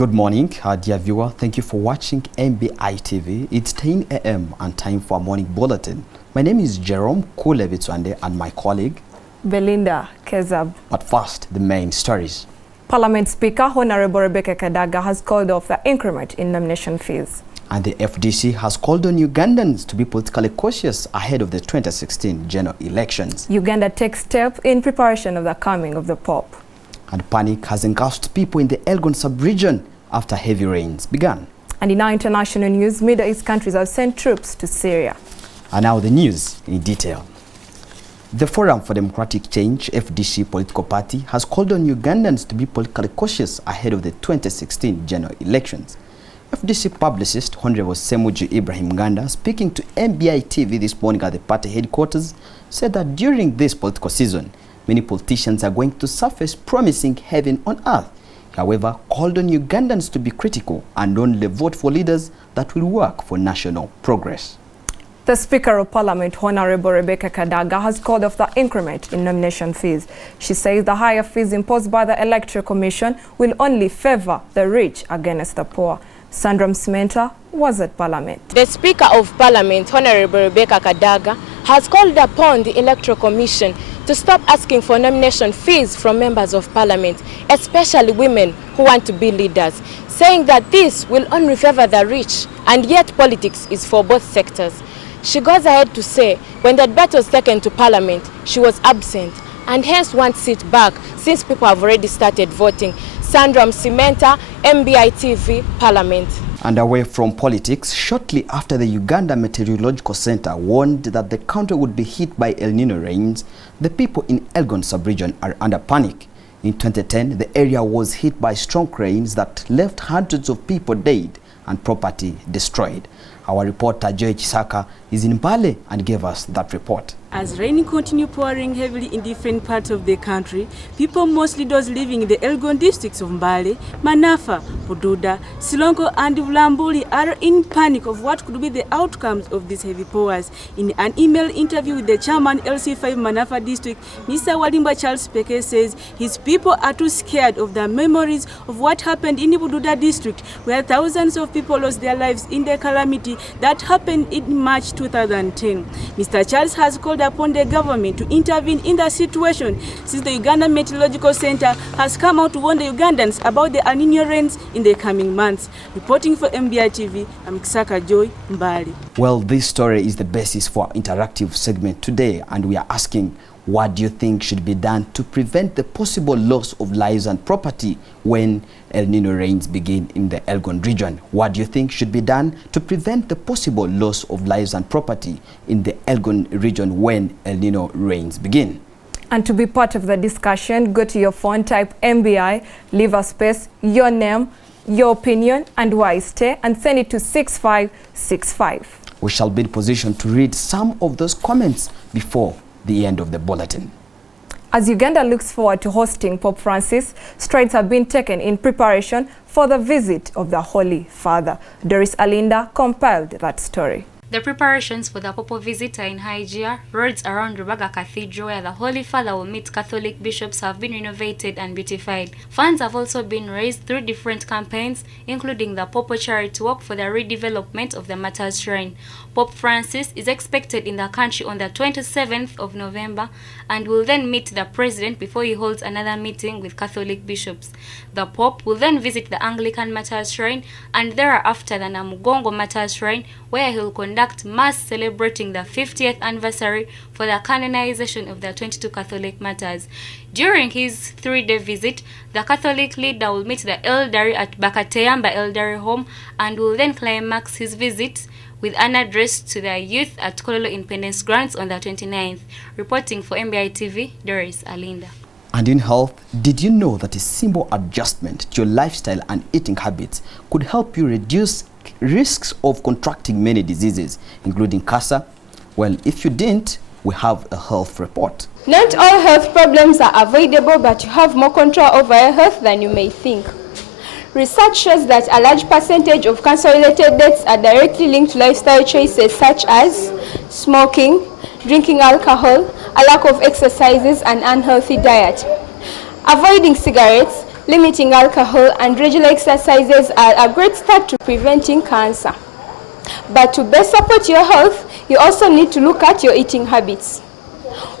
Good morning, dear viewer. Thank you for watching MBI TV. It's 10 a.m. and time for a morning bulletin. My name is Jerome Kulevitswande and my colleague Belinda Kezab. But first, the main stories. Parliament Speaker Honorable Rebecca Kadaga has called off the increment in nomination fees. And the FDC has called on Ugandans to be politically cautious ahead of the 2016 general elections. Uganda takes steps in preparation of the coming of the Pope. And panic has engulfed people in the Elgon sub-region after heavy rains began. And in our international news, Middle East countries have sent troops to Syria. And now the news in detail. The Forum for Democratic Change, FDC political party, has called on Ugandans to be politically cautious ahead of the 2016 general elections. FDC publicist Honorable Semuju Ibrahim Ganda, speaking to MBI TV this morning at the party headquarters, said that during this political season, many politicians are going to surface promising heaven on earth. However, called on Ugandans to be critical and only vote for leaders that will work for national progress. The Speaker of Parliament, Honorable Rebecca Kadaga, has called off the increment in nomination fees. She says the higher fees imposed by the Electoral Commission will only favor the rich against the poor. Sandra Msimenta was at Parliament. The Speaker of Parliament, Honorable Rebecca Kadaga, has called upon the Electoral Commission to stop asking for nomination fees from members of Parliament, especially women who want to be leaders, saying that this will only favor the rich, and yet politics is for both sectors. She goes ahead to say when the debate was taken to Parliament, she was absent and hence wants seat back since people have already started voting. Sandra Msimenta, MBI TV, Parliament. And away from politics, shortly after the Uganda Meteorological Center warned that the country would be hit by El Nino rains, the people in Elgon sub-region are under panic. In 2010, the area was hit by strong rains that left hundreds of people dead and property destroyed. Our reporter Joy Chisaka is in Mbale and gave us that report. As rain continues pouring heavily in different parts of the country, people, mostly those living in the Elgon districts of Mbale, Manafa, Bududa, Silongo and Vulambuli, are in panic of what could be the outcomes of these heavy pourers. In an email interview with the chairman LC5 Manafa district, Mr. Walimba Charles Peke says his people are too scared of the memories of what happened in the Bududa district, where thousands of people lost their lives in the calamity that happened in March 2010. Mr. Charles has called upon the government to intervene in the situation since the Uganda Meteorological Center has come out to warn the Ugandans about the El Nino rains in the coming months. Reporting for MBI TV, I'm Kisaka Joy, Mbali. Well, this story is the basis for our interactive segment today, and we are asking, what do you think should be done to prevent the possible loss of lives and property when El Nino rains begin in the Elgon region? What do you think should be done to prevent the possible loss of lives and property in the Elgon region when El Nino rains begin? And to be part of the discussion, go to your phone, type MBI, leave a space, your name, your opinion, and where you stay, and send it to 6565. We shall be in position to read some of those comments before the end of the bulletin. As Uganda looks forward to hosting Pope Francis, strides have been taken in preparation for the visit of the Holy Father. Doris Alinda compiled that story. The preparations for the Papal Visit are in high gear. Roads around Rubaga Cathedral, where the Holy Father will meet Catholic bishops, have been renovated and beautified. Funds have also been raised through different campaigns, including the Papal Charity Walk for the redevelopment of the Martyrs Shrine. Pope Francis is expected in the country on the 27th of November and will then meet the President before he holds another meeting with Catholic bishops. The Pope will then visit the Anglican Martyrs Shrine and thereafter the Namugongo Martyrs Shrine, where he will conduct Mass celebrating the 50th anniversary for the canonization of the 22 Catholic martyrs. During his 3-day visit, the Catholic leader will meet the elderly at Bakateyamba Elderly Home and will then climax his visit with an address to the youth at Kololo Independence Grounds on the 29th. Reporting for MBI TV, Doris Alinda. And in health, did you know that a simple adjustment to your lifestyle and eating habits could help you reduce risks of contracting many diseases, including cancer? Well, if you didn't, we have a health report. Not all health problems are avoidable, but you have more control over your health than you may think. Research shows that a large percentage of cancer-related deaths are directly linked to lifestyle choices such as smoking, drinking alcohol, a lack of exercises, and unhealthy diet. Avoiding cigarettes, limiting alcohol and regular exercises are a great start to preventing cancer. But to best support your health, you also need to look at your eating habits.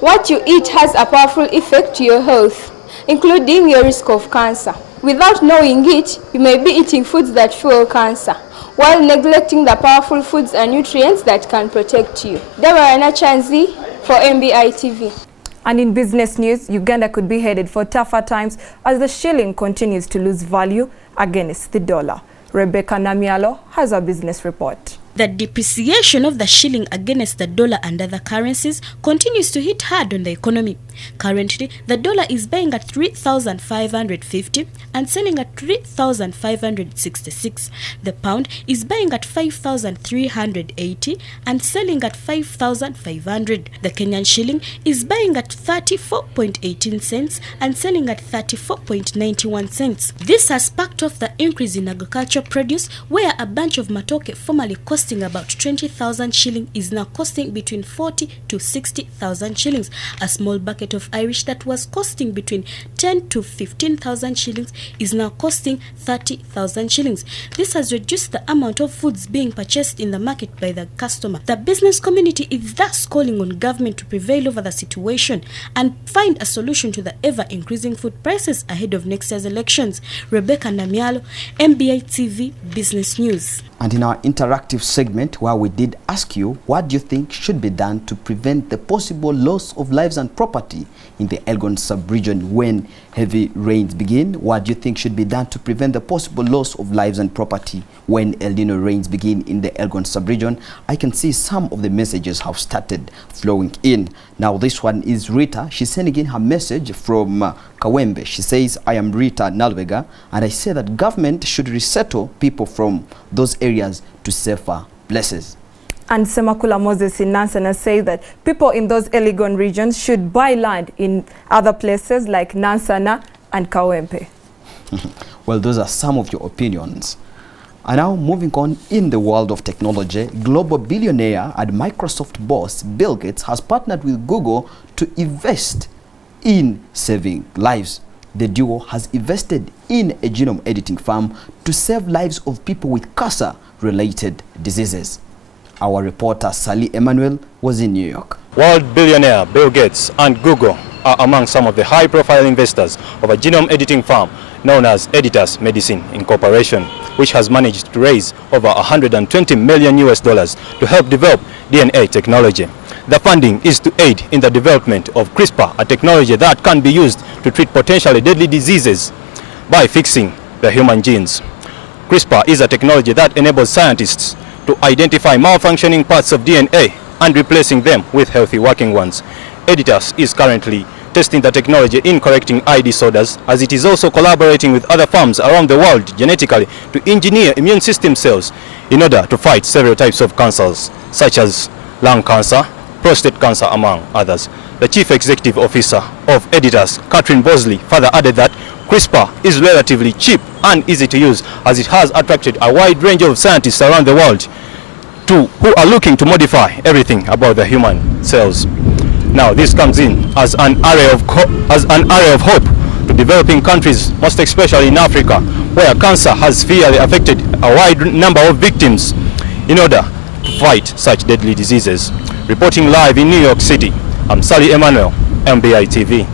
What you eat has a powerful effect to your health, including your risk of cancer. Without knowing it, you may be eating foods that fuel cancer, while neglecting the powerful foods and nutrients that can protect you. Deborah Nachanzi for NBI TV. And in business news, Uganda could be headed for tougher times as the shilling continues to lose value against the dollar. Rebecca Namialo has a business report. The depreciation of the shilling against the dollar and other currencies continues to hit hard on the economy. Currently, the dollar is buying at 3,550 and selling at 3,566. The pound is buying at 5,380 and selling at 5,500. The Kenyan shilling is buying at 34.18 cents and selling at 34.91 cents. This has sparked off the increase in agricultural produce, where a bunch of matoke formerly costing about 20,000 shillings is now costing between 40 to 60,000 shillings. A small bucket of Irish that was costing between 10 to 15,000 shillings is now costing 30,000 shillings. This has reduced the amount of foods being purchased in the market by the customer. The business community is thus calling on government to prevail over the situation and find a solution to the ever-increasing food prices ahead of next year's elections. Rebecca Namialo, NBI TV Business News. And in our interactive segment, where we did ask you, what do you think should be done to prevent the possible loss of lives and property in the Elgon sub-region when heavy rains begin? What do you think should be done to prevent the possible loss of lives and property when El Nino rains begin in the Elgon sub-region? I can see some of the messages have started flowing in. Now this one is Rita. She's sending in her message from Kawembe. She says, I am Rita Nalvega, and I say that government should resettle people from those areas to safer places. And Semakula Moses in Nansana says that people in those Elgon regions should buy land in other places like Nansana and Kawempe. Well, those are some of your opinions. And now moving on, in the world of technology, global billionaire and Microsoft boss Bill Gates has partnered with Google to invest in saving lives. The duo has invested in a genome editing firm to save lives of people with cancer-related diseases. Our reporter Sally Emmanuel was in New York. World billionaire Bill Gates and Google are among some of the high-profile investors of a genome editing firm known as Editas Medicine Incorporation, which has managed to raise over $120 million to help develop DNA technology. The funding is to aid in the development of CRISPR, a technology that can be used to treat potentially deadly diseases by fixing the human genes. CRISPR is a technology that enables scientists to identify malfunctioning parts of DNA and replacing them with healthy working ones. Editas is currently testing the technology in correcting eye disorders, as it is also collaborating with other firms around the world genetically to engineer immune system cells in order to fight several types of cancers, such as lung cancer, prostate cancer, among others. The chief executive officer of Editas, Catherine Bosley, further added that CRISPR is relatively cheap and easy to use, as it has attracted a wide range of scientists around the world who are looking to modify everything about the human cells. Now this comes in as an area of hope to developing countries, most especially in Africa, where cancer has severely affected a wide number of victims, in order to fight such deadly diseases. Reporting live in New York City, I'm Sally Emmanuel, MBI TV.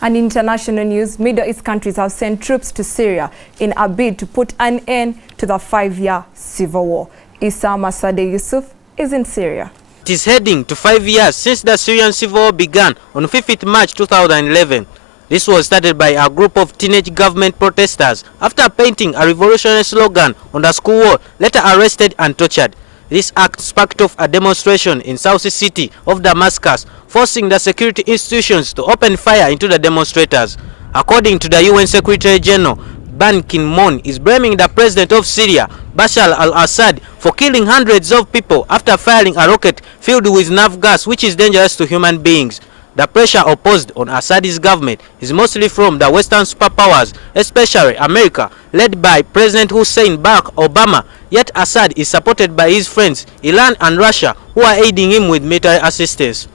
And international news, Middle East countries have sent troops to Syria in a bid to put an end to the 5-year civil war. Issa Masade Yusuf is in Syria. It is heading to 5 years since the Syrian civil war began on 5th March 2011. This was started by a group of teenage government protesters after painting a revolutionary slogan on the school wall, later arrested and tortured. This act sparked off a demonstration in South City of Damascus, forcing the security institutions to open fire into the demonstrators. According to the UN Secretary General, Ban Ki-moon is blaming the president of Syria, Bashar al-Assad, for killing hundreds of people after firing a rocket filled with nerve gas, which is dangerous to human beings. The pressure opposed on Assad's government is mostly from the Western superpowers, especially America, led by President Hussein Barack Obama. Yet Assad is supported by his friends Iran and Russia, who are aiding him with military assistance.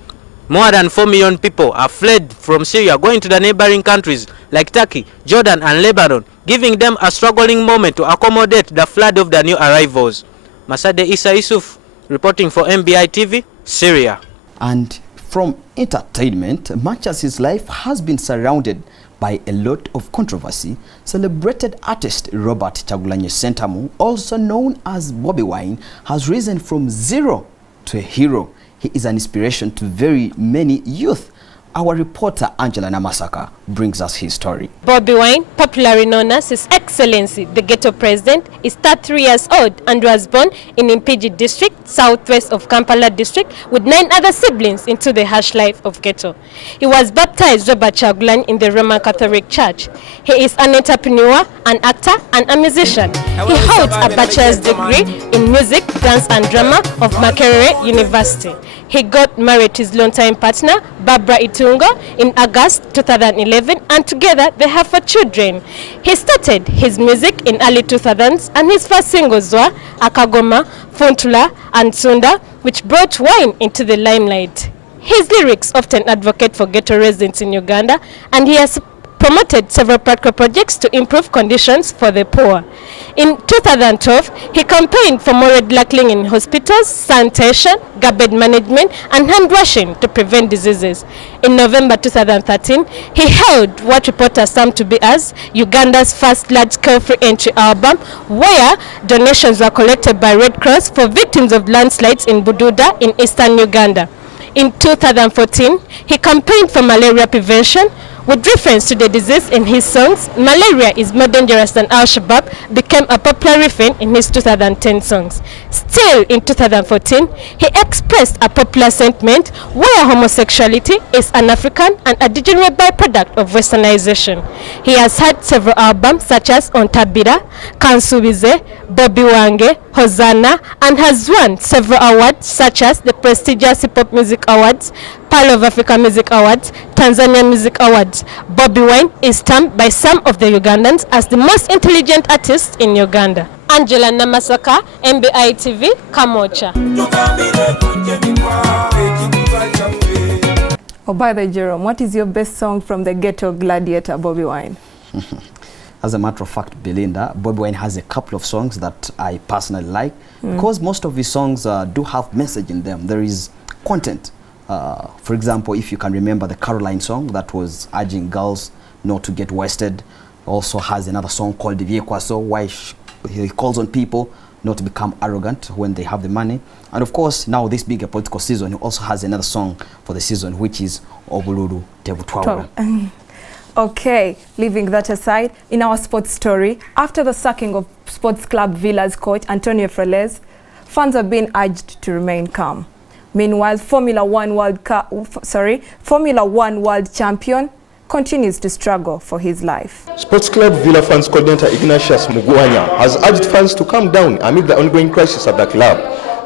More than 4 million people have fled from Syria, going to the neighboring countries like Turkey, Jordan and Lebanon, giving them a struggling moment to accommodate the flood of the new arrivals. Masade Isa Yusuf reporting for MBI TV, Syria. And from entertainment, much as his life has been surrounded by a lot of controversy, celebrated artist Robert Kyagulanyi Ssentamu, also known as Bobi Wine, has risen from zero to a hero. He is an inspiration to very many youth. Our reporter Angela Namasaka brings us his story. Bobi Wine, popularly known as His Excellency, the Ghetto President, is 33 years old and was born in Impigi district, southwest of Kampala district, with 9 other siblings into the harsh life of ghetto. He was baptized Robert Kyagulanyi in the Roman Catholic Church. He is an entrepreneur, an actor, and a musician. He holds a bachelor's degree in music, dance, and drama of Makerere University. He got married to his longtime partner, Barbara Itungo, in August 2011, and together they have 4 children. He started his music in early 2000s, and his first singles were Akagoma, Funtula, and Sunda, which brought wine into the limelight. His lyrics often advocate for ghetto residents in Uganda, and he has promoted several practical projects to improve conditions for the poor. In 2012, he campaigned for more regular cleaning in hospitals, sanitation, garbage management, and hand washing to prevent diseases. In November 2013, he held what reporters termed to be as Uganda's first large-scale free entry album, where donations were collected by Red Cross for victims of landslides in Bududa in eastern Uganda. In 2014, he campaigned for malaria prevention. With reference to the disease in his songs, malaria is more dangerous than Al-Shabaab became a popular refrain in his 2010 songs. Still in 2014, he expressed a popular sentiment where homosexuality is an African and a degenerate byproduct of westernization. He has had several albums such as Ontabira, Kansubize, Bobi Wange, Hosanna, and has won several awards such as the prestigious Hip Hop Music Awards, Pearl of Africa Music Awards, Tanzania Music Awards. Bobi Wine is termed by some of the Ugandans as the most intelligent artist in Uganda. Angela Namasaka, MBI TV, Kamocha. Oh, by the way, Jerome, what is your best song from the ghetto gladiator, Bobi Wine? As a matter of fact, Belinda, Bobi Wine has a couple of songs that I personally like because most of his songs do have message in them. There is content. For example, if you can remember the Caroline song that was urging girls not to get wasted, also has another song called Viekwaso, why he calls on people not to become arrogant when they have the money. And of course, now this bigger political season, he also has another song for the season, which is Obululu Tebutwaura. Okay, leaving that aside, in our sports story, after the sacking of Sports Club Villa's coach Antonio Freles, fans have been urged to remain calm. Meanwhile, Formula One world champion continues to struggle for his life. Sports Club Villa fans coordinator Ignatius Mugwanya has urged fans to calm down amid the ongoing crisis at the club.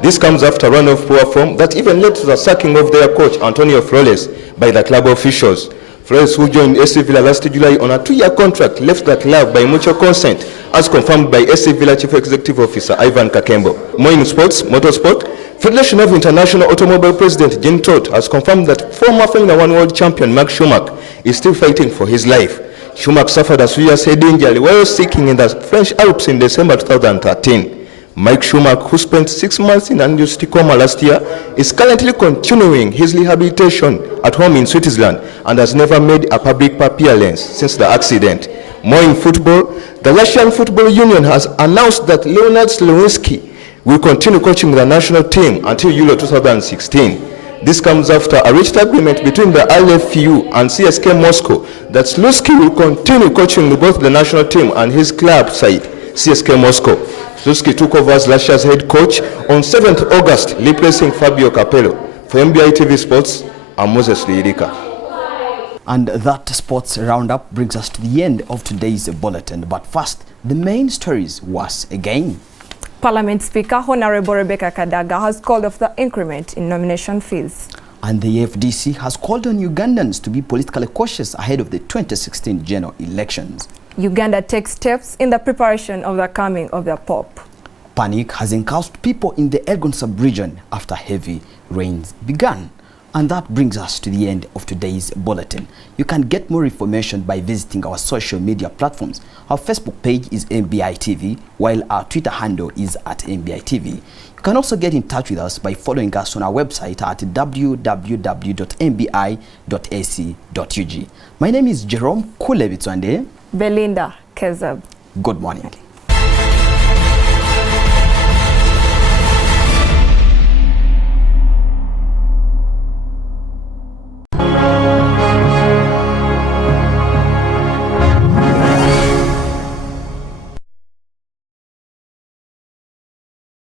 This comes after a run of poor form that even led to the sacking of their coach Antonio Freles by the club officials. Freles, who joined AC Villa last July on a 2-year contract, left the club by mutual consent, as confirmed by AC Villa Chief Executive Officer Ivan Kakembo. More in sports, motorsport, Federation of International Automobile President Jean Todt has confirmed that former Formula One world champion Mark Schumacher is still fighting for his life. Schumacher suffered a serious head injury while skiing in the French Alps in December 2013. Mike Schumacher, who spent 6 months in induced coma last year, is currently continuing his rehabilitation at home in Switzerland and has never made a public appearance since the accident. More in football, the Russian Football Union has announced that Leonid Slowinski will continue coaching the national team until Euro 2016. This comes after a reached agreement between the LFU and CSK Moscow that Slutsky will continue coaching both the national team and his club side, CSK Moscow. Slutsky took over as Russia's head coach on 7th August, replacing Fabio Capello. For MBI TV Sports, I'm Moses Lirika. And that sports roundup brings us to the end of today's bulletin. But first, the main stories once again. Parliament Speaker Honorable Rebecca Kadaga has called off the increment in nomination fees. And the FDC has called on Ugandans to be politically cautious ahead of the 2016 general elections. Uganda takes steps in the preparation of the coming of the Pope. Panic has engulfed people in the Elgon sub-region after heavy rains began. And that brings us to the end of today's bulletin. You can get more information by visiting our social media platforms. Our Facebook page is MBI TV, while our Twitter handle is @MBI TV. You can also get in touch with us by following us on our website at www.mbi.ac.ug. My name is Jerome Kulevitswande. Belinda Kezab. Good morning.